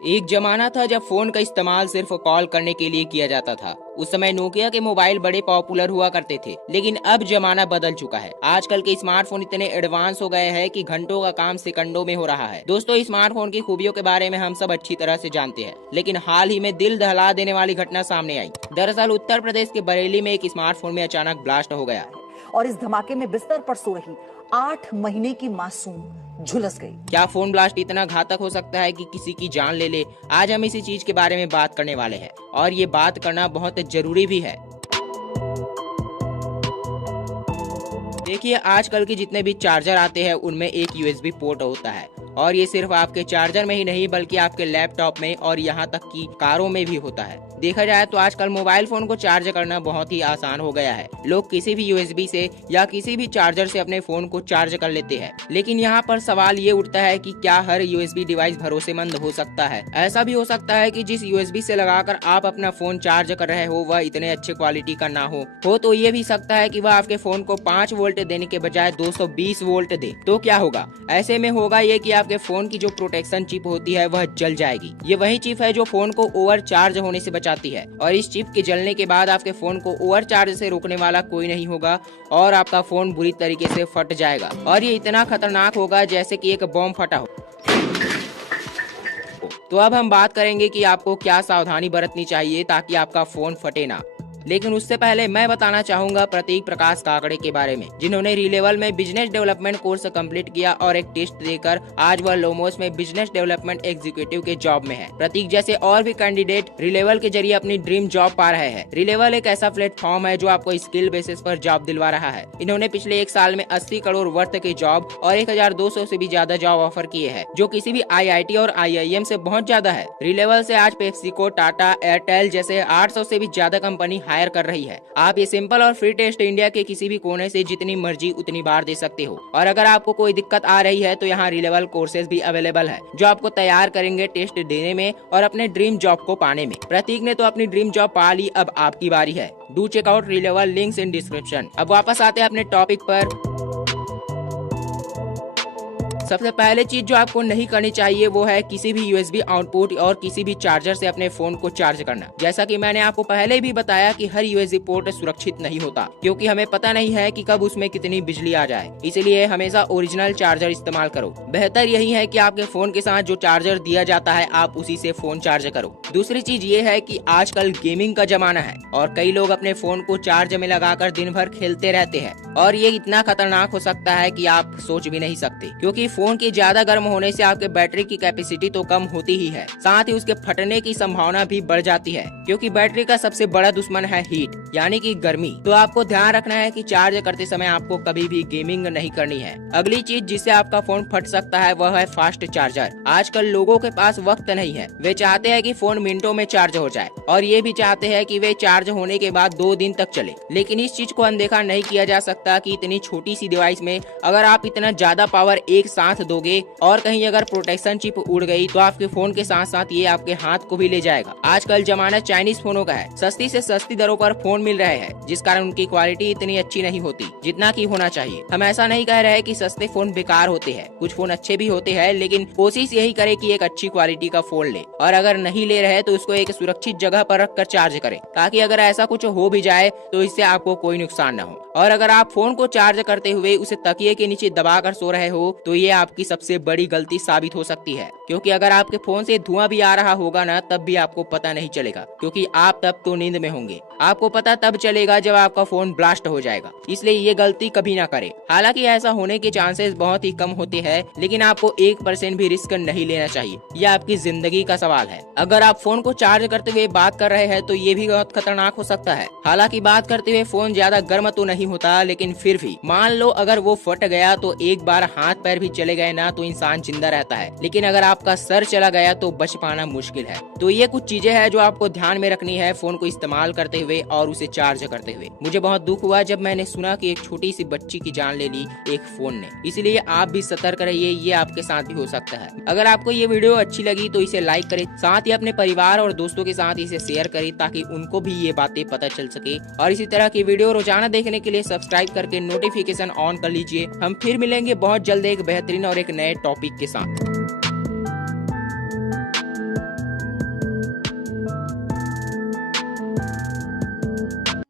एक जमाना था जब फोन का इस्तेमाल सिर्फ कॉल करने के लिए किया जाता था। उस समय नोकिया के मोबाइल बड़े पॉपुलर हुआ करते थे, लेकिन अब जमाना बदल चुका है। आजकल के स्मार्टफोन इतने एडवांस हो गए हैं कि घंटों का काम सेकंडों में हो रहा है। दोस्तों, स्मार्टफोन की खूबियों के बारे में हम सब अच्छी तरह से जानते हैं, लेकिन हाल ही में दिल दहला देने वाली घटना सामने आई। दरअसल उत्तर प्रदेश के बरेली में एक स्मार्टफोन में अचानक ब्लास्ट हो गया और इस धमाके में बिस्तर पर सो रही 8 महीने की मासूम झुलस गई। क्या फोन ब्लास्ट इतना घातक हो सकता है कि किसी की जान ले ले? आज हम इसी चीज के बारे में बात करने वाले हैं, और ये बात करना बहुत जरूरी भी है। देखिए, आजकल के जितने भी चार्जर आते हैं उनमें एक यूएसबी पोर्ट होता है, और ये सिर्फ आपके चार्जर में ही नहीं बल्कि आपके लैपटॉप में और यहाँ तक कि कारों में भी होता है। देखा जाए तो आजकल मोबाइल फोन को चार्ज करना बहुत ही आसान हो गया है। लोग किसी भी यूएसबी से या किसी भी चार्जर से अपने फोन को चार्ज कर लेते हैं, लेकिन यहाँ पर सवाल ये उठता है कि क्या हर यूएसबी डिवाइस भरोसेमंद हो सकता है? ऐसा भी हो सकता है कि जिस यूएसबी से लगाकर आप अपना फोन चार्ज कर रहे हो वह इतने अच्छे क्वालिटी का ना हो तो ये भी सकता है कि वह आपके फोन को 5 वोल्ट देने के बजाय 220 वोल्ट दे। तो क्या होगा? ऐसे में होगा ये कि आपके फोन की जो प्रोटेक्शन चिप होती है वह जल जाएगी। ये वही चिप है जो फोन को ओवर चार्ज होने से बचाती है, और इस चिप के जलने के बाद आपके फोन को ओवर चार्ज से रोकने वाला कोई नहीं होगा और आपका फोन बुरी तरीके से फट जाएगा, और ये इतना खतरनाक होगा जैसे कि एक बॉम्ब फटा हो। तो अब हम बात करेंगे कि आपको क्या सावधानी बरतनी चाहिए ताकि आपका फोन फटे ना। लेकिन उससे पहले मैं बताना चाहूंगा प्रतीक प्रकाश काकड़े के बारे में, जिन्होंने रिलेवल में बिजनेस डेवलपमेंट कोर्स कंप्लीट किया और एक टेस्ट देकर आज वह लोमोस में बिजनेस डेवलपमेंट एग्जीक्यूटिव के जॉब में है। प्रतीक जैसे और भी कैंडिडेट रिलेवल के जरिए अपनी ड्रीम जॉब पा रहे हैं। रिलेवल एक ऐसा प्लेटफॉर्म है जो आपको स्किल बेसिस पर जॉब दिलवा रहा है। इन्होंने पिछले 1 साल में 80 करोड़ वर्थ के जॉब और 1200 से भी ज्यादा जॉब ऑफर किए हैं, जो किसी भी IIT और IIM से बहुत ज्यादा है। रिलेवल से आज पेप्सिको, टाटा, एयरटेल जैसे 800 से भी ज्यादा कंपनी हायर कर रही है। आप ये सिंपल और फ्री टेस्ट इंडिया के किसी भी कोने से जितनी मर्जी उतनी बार दे सकते हो, और अगर आपको कोई दिक्कत आ रही है तो यहाँ रिलेवल कोर्सेज भी अवेलेबल है जो आपको तैयार करेंगे टेस्ट देने में और अपने ड्रीम जॉब को पाने में। प्रतीक ने तो अपनी ड्रीम जॉब पा ली, अब आपकी बारी है। डू चेक आउट रिलेवल, लिंक्स इन डिस्क्रिप्शन। अब वापस आते हैं अपने टॉपिक पर। सबसे पहले चीज जो आपको नहीं करनी चाहिए वो है किसी भी यूएसबी आउटपुट और किसी भी चार्जर से अपने फोन को चार्ज करना। जैसा कि मैंने आपको पहले भी बताया कि हर यूएसबी पोर्ट सुरक्षित नहीं होता, क्योंकि हमें पता नहीं है कि कब उसमें कितनी बिजली आ जाए। इसलिए हमेशा ओरिजिनल चार्जर इस्तेमाल करो। बेहतर यही है कि आपके फोन के साथ जो चार्जर दिया जाता है आप उसी से फोन चार्ज करो। दूसरी चीज ये है कि आजकल गेमिंग का जमाना है और कई लोग अपने फोन को चार्ज में लगाकर दिन भर खेलते रहते हैं, और ये इतना खतरनाक हो सकता है कि आप सोच भी नहीं सकते, क्योंकि फोन के ज्यादा गर्म होने से आपके बैटरी की कैपेसिटी तो कम होती ही है, साथ ही उसके फटने की संभावना भी बढ़ जाती है, क्योंकि बैटरी का सबसे बड़ा दुश्मन है हीट यानी कि गर्मी। तो आपको ध्यान रखना है कि चार्ज करते समय आपको कभी भी गेमिंग नहीं करनी है। अगली चीज जिससे आपका फोन फट सकता है वह है फास्ट चार्जर। आजकल लोगों के पास वक्त नहीं है, वे चाहते हैं कि फोन मिनटों में चार्ज हो जाए, और ये भी चाहते हैं कि वे चार्ज होने के बाद 2 दिन तक चले। लेकिन इस चीज को अनदेखा नहीं किया जा सकता कि इतनी छोटी सी डिवाइस में अगर आप इतना ज्यादा पावर एक साथ दोगे और कहीं अगर प्रोटेक्शन चिप उड़ गई तो आपके फोन के साथ साथ ये आपके हाथ को भी ले जाएगा। आजकल जमाना चाइनीज फोनों का है, सस्ती से सस्ती दरों पर फोन मिल रहे हैं, जिस कारण उनकी क्वालिटी इतनी अच्छी नहीं होती जितना की होना चाहिए। हम ऐसा नहीं कह रहे कि सस्ते फोन बेकार होते हैं, कुछ फोन अच्छे भी होते हैं, लेकिन कोशिश यही करे कि एक अच्छी क्वालिटी का फोन ले, और अगर नहीं ले रहे तो उसको एक सुरक्षित जगह पर रखकर चार्ज करें, ताकि अगर ऐसा कुछ हो भी जाए तो इससे आपको कोई नुकसान न हो। और अगर आप फोन को चार्ज करते हुए उसे तकिए के नीचे दबाकर सो रहे हो तो ये आपकी सबसे बड़ी गलती साबित हो सकती है, क्योंकि अगर आपके फोन से धुआं भी आ रहा होगा ना तब भी आपको पता नहीं चलेगा, क्योंकि आप तब तो नींद में होंगे। आपको पता तब चलेगा जब आपका फोन ब्लास्ट हो जाएगा, इसलिए ये गलती कभी ना करें। हालांकि ऐसा होने के चांसेस बहुत ही कम होते हैं, लेकिन आपको 1% भी रिस्क नहीं लेना चाहिए। यह आपकी जिंदगी का सवाल है। अगर आप फोन को चार्ज करते हुए बात कर रहे हैं तो ये भी बहुत खतरनाक हो सकता है। हालांकि बात करते हुए फोन ज्यादा गर्म तो नहीं होता, लेकिन फिर भी मान लो अगर वो फट गया तो एक बार हाथ पैर भी चले गए ना तो इंसान जिंदा रहता है, लेकिन अगर आपका सर चला गया तो बच पाना मुश्किल है। तो ये कुछ चीजें हैं जो आपको ध्यान में रखनी है फोन को इस्तेमाल करते हुए और उसे चार्ज करते हुए। मुझे बहुत दुख हुआ जब मैंने सुना कि एक छोटी सी बच्ची की जान ले ली एक फोन ने, इसलिए आप भी सतर्क रहिए, ये आपके साथ भी हो सकता है। अगर आपको ये वीडियो अच्छी लगी तो इसे लाइक करें, साथ ही अपने परिवार और दोस्तों के साथ इसे शेयर करें ताकि उनको भी ये बातें पता चल सके, और इसी तरह की वीडियो रोजाना देखने के लिए सब्सक्राइब करके नोटिफिकेशन ऑन कर लीजिए। हम फिर मिलेंगे बहुत जल्द एक बेहतरीन और एक नए टॉपिक के साथ।